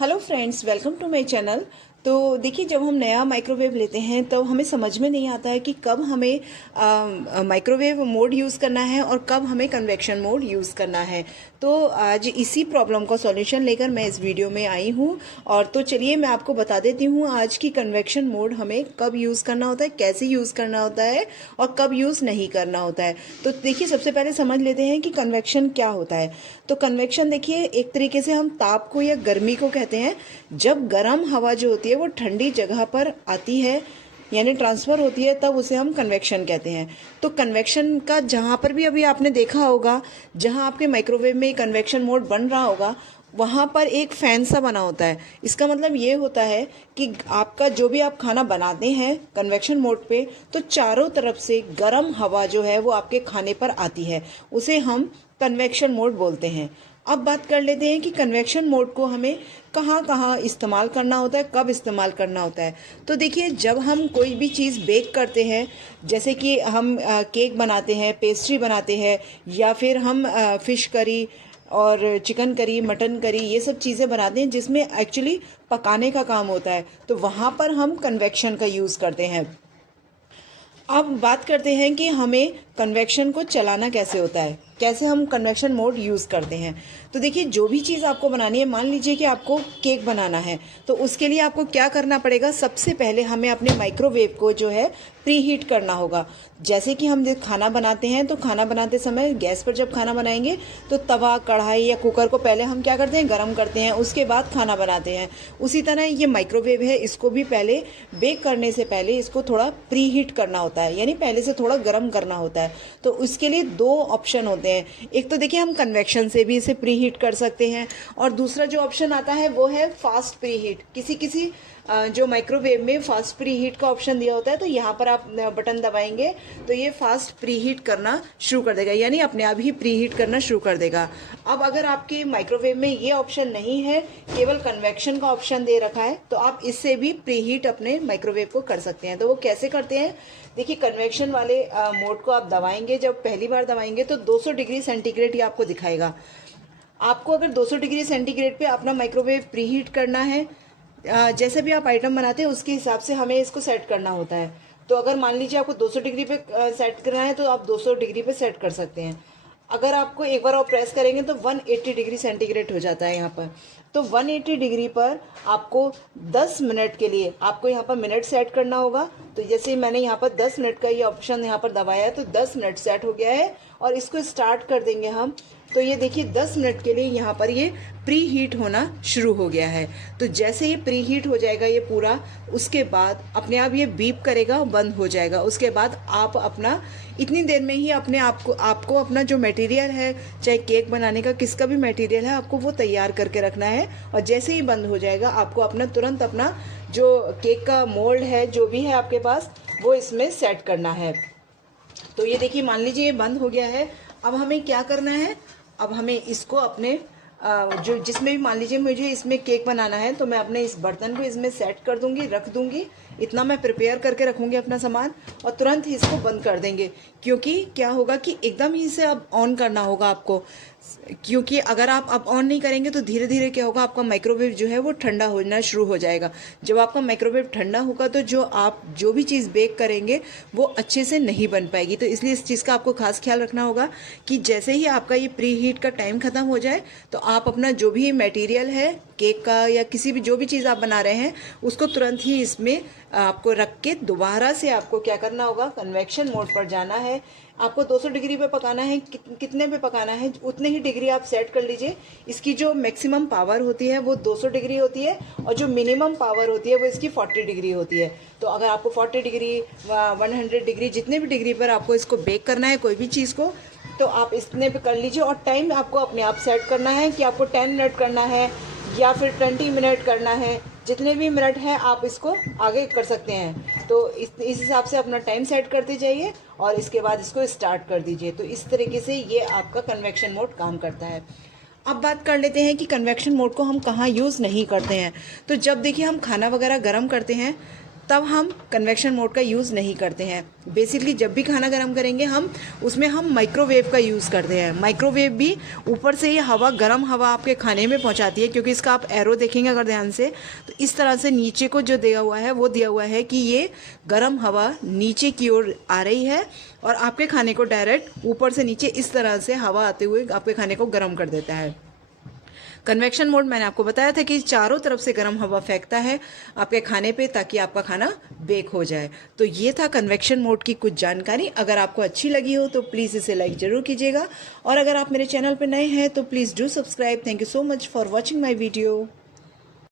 Hello friends, welcome to my channel. तो देखिए, जब हम नया माइक्रोवेव लेते हैं तब हमें समझ में नहीं आता है कि कब हमें माइक्रोवेव मोड यूज़ करना है और कब हमें कन्वेक्शन मोड यूज़ करना है। तो आज इसी प्रॉब्लम का सॉल्यूशन लेकर मैं इस वीडियो में आई हूँ। और तो चलिए मैं आपको बता देती हूँ आज की कन्वेक्शन मोड हमें कब यूज़ करना होता है, कैसे यूज़ करना होता है और कब यूज़ नहीं करना होता है। तो देखिए, सबसे पहले समझ लेते हैं कि कन्वेक्शन क्या होता है। तो कन्वेक्शन देखिए, एक तरीके से हम ताप को या गर्मी को कहते हैं। जब गर्म हवा जो होती है वो ठंडी जगह पर आती है, यानी ट्रांसफ़र होती है, तब उसे हम कन्वेक्शन कहते हैं। तो कन्वेक्शन का जहाँ पर भी अभी आपने देखा होगा, जहाँ आपके माइक्रोवेव में कन्वेक्शन मोड बन रहा होगा, वहाँ पर एक फ़ैन सा बना होता है। इसका मतलब ये होता है कि आपका जो भी आप खाना बनाते हैं कन्वेक्शन मोड पे, तो चारों तरफ से गर्म हवा जो है वो आपके खाने पर आती है। उसे हम कन्वेक्शन मोड बोलते हैं। अब बात कर लेते हैं कि कन्वेक्शन मोड को हमें कहाँ कहाँ इस्तेमाल करना होता है, कब इस्तेमाल करना होता है। तो देखिए, जब हम कोई भी चीज़ बेक करते हैं, जैसे कि हम केक बनाते हैं, पेस्ट्री बनाते हैं, या फिर हम फ़िश करी और चिकन करी, मटन करी, ये सब चीज़ें बनाते हैं जिसमें एक्चुअली पकाने का काम होता है, तो वहाँ पर हम कन्वेक्शन का यूज़ करते हैं। अब बात करते हैं कि हमें कन्वेक्शन को चलाना कैसे होता है, कैसे हम कन्वेक्शन मोड यूज़ करते हैं। तो देखिए, जो भी चीज़ आपको बनानी है, मान लीजिए कि आपको केक बनाना है, तो उसके लिए आपको क्या करना पड़ेगा। सबसे पहले हमें अपने माइक्रोवेव को जो है प्री हीट करना होगा। जैसे कि हम खाना बनाते हैं, तो खाना बनाते समय गैस पर जब खाना बनाएंगे तो तवा, कढ़ाई या कुकर को पहले हम क्या करते हैं, गर्म करते हैं, उसके बाद खाना बनाते हैं। उसी तरह ये माइक्रोवेव है, इसको भी पहले बेक करने से पहले इसको थोड़ा प्री हीट करना होता है, यानी पहले से थोड़ा गर्म करना होता है। तो उसके लिए दो ऑप्शन होते हैं। एक तो देखिए, हम कन्वेक्शन से भी इसे प्री हीट कर सकते हैं, और दूसरा जो ऑप्शन आता है वो है फास्ट प्री हीट। किसी किसी जो माइक्रोवेव में फास्ट प्री हीट का ऑप्शन दिया होता है, तो यहाँ पर आप बटन दबाएंगे तो ये फास्ट प्री हीट करना शुरू कर देगा, यानी अपने आप ही प्री हीट करना शुरू कर देगा। अब अगर आपके माइक्रोवेव में ये ऑप्शन नहीं है, केवल कन्वेक्शन का ऑप्शन दे रखा है, तो आप इससे भी प्री हीट अपने माइक्रोवेव को कर सकते हैं। तो वो कैसे करते हैं, देखिए, कन्वेक्शन वाले मोड को आप दबाएंगे, जब पहली बार दबाएंगे तो 200 डिग्री सेंटीग्रेड ये आपको दिखाएगा। आपको अगर 200 डिग्री सेंटीग्रेड पे अपना माइक्रोवेव प्री हीट करना है, जैसे भी आप आइटम बनाते हैं उसके हिसाब से हमें इसको सेट करना होता है। तो अगर मान लीजिए आपको 200 डिग्री पे सेट करना है, तो आप 200 डिग्री पे सेट कर सकते हैं। अगर आपको एक बार और प्रेस करेंगे तो 180 डिग्री सेंटीग्रेड हो जाता है यहाँ पर। तो 180 डिग्री पर आपको 10 मिनट के लिए आपको यहाँ पर मिनट सेट करना होगा। तो जैसे मैंने यहाँ पर 10 मिनट का ये ऑप्शन यहाँ पर दबाया है, तो 10 मिनट सेट हो गया है, और इसको स्टार्ट कर देंगे हम। तो ये देखिए, 10 मिनट के लिए यहाँ पर ये प्री हीट होना शुरू हो गया है। तो जैसे ये प्री हीट हो जाएगा ये पूरा, उसके बाद अपने आप ये बीप करेगा, बंद हो जाएगा। उसके बाद आप अपना इतनी देर में ही अपने आपको अपना जो मटेरियल है, चाहे केक बनाने का किसका भी मटेरियल है, आपको वो तैयार करके रखना है। और जैसे ही बंद हो जाएगा, आपको अपना तुरंत अपना जो केक का मोल्ड है, जो भी है आपके पास, वो इसमें सेट करना है। तो ये देखिए, मान लीजिए ये बंद हो गया है। अब हमें क्या करना है, अब हमें इसको अपने जो जिसमें भी मान लीजिए मुझे इसमें केक बनाना है, तो मैं अपने इस बर्तन को इसमें सेट कर दूंगी, रख दूंगी। इतना मैं प्रिपेयर करके रखूंगी अपना सामान, और तुरंत ही इसको बंद कर देंगे। क्योंकि क्या होगा कि एकदम ही इसे अब ऑन करना होगा आपको, क्योंकि अगर आप अब ऑन नहीं करेंगे तो धीरे धीरे क्या होगा, आपका माइक्रोवेव जो है वो ठंडा होना शुरू हो जाएगा। जब आपका माइक्रोवेव ठंडा होगा तो जो भी चीज़ बेक करेंगे वो अच्छे से नहीं बन पाएगी। तो इसलिए इस चीज़ का आपको खास ख्याल रखना होगा कि जैसे ही आपका ये प्री हीट का टाइम ख़त्म हो जाए, तो आप अपना जो भी मटेरियल है केक का या किसी भी जो भी चीज़ आप बना रहे हैं, उसको तुरंत ही इसमें आपको रख के दोबारा से आपको क्या करना होगा, कन्वेक्शन मोड पर जाना है। आपको 200 डिग्री पे पकाना है, कितने पे पकाना है उतने ही डिग्री आप सेट कर लीजिए। इसकी जो मैक्सिमम पावर होती है वो 200 डिग्री होती है, और जो मिनिमम पावर होती है वो इसकी 40 डिग्री होती है। तो अगर आपको 40 डिग्री, 100 डिग्री, जितने भी डिग्री पर आपको इसको बेक करना है कोई भी चीज़ को, तो आप इतने पे कर लीजिए। और टाइम आपको अपने आप सेट करना है कि आपको 10 मिनट करना है या फिर 20 मिनट करना है। जितने भी मिनट है आप इसको आगे कर सकते हैं। तो इस हिसाब से अपना टाइम सेट करते जाइए और इसके बाद इसको स्टार्ट कर दीजिए। तो इस तरीके से ये आपका कन्वेक्शन मोड काम करता है। अब बात कर लेते हैं कि कन्वेक्शन मोड को हम कहाँ यूज़ नहीं करते हैं। तो जब देखिए हम खाना वगैरह गर्म करते हैं, तब हम कन्वेक्शन मोड का यूज़ नहीं करते हैं। बेसिकली जब भी खाना गर्म करेंगे हम उसमें हम माइक्रोवेव का यूज़ करते हैं। माइक्रोवेव भी ऊपर से ये हवा, गर्म हवा आपके खाने में पहुंचाती है, क्योंकि इसका आप एरो देखेंगे अगर ध्यान से तो इस तरह से नीचे को जो दिया हुआ है वो दिया हुआ है कि ये गर्म हवा नीचे की ओर आ रही है और आपके खाने को डायरेक्ट ऊपर से नीचे इस तरह से हवा आते हुए आपके खाने को गर्म कर देता है। कन्वेक्शन मोड मैंने आपको बताया था कि चारों तरफ से गर्म हवा फेंकता है आपके खाने पे ताकि आपका खाना बेक हो जाए। तो ये था कन्वेक्शन मोड की कुछ जानकारी। अगर आपको अच्छी लगी हो तो प्लीज़ इसे लाइक ज़रूर कीजिएगा और अगर आप मेरे चैनल पर नए हैं तो please do subscribe. Thank you so much for watching my video.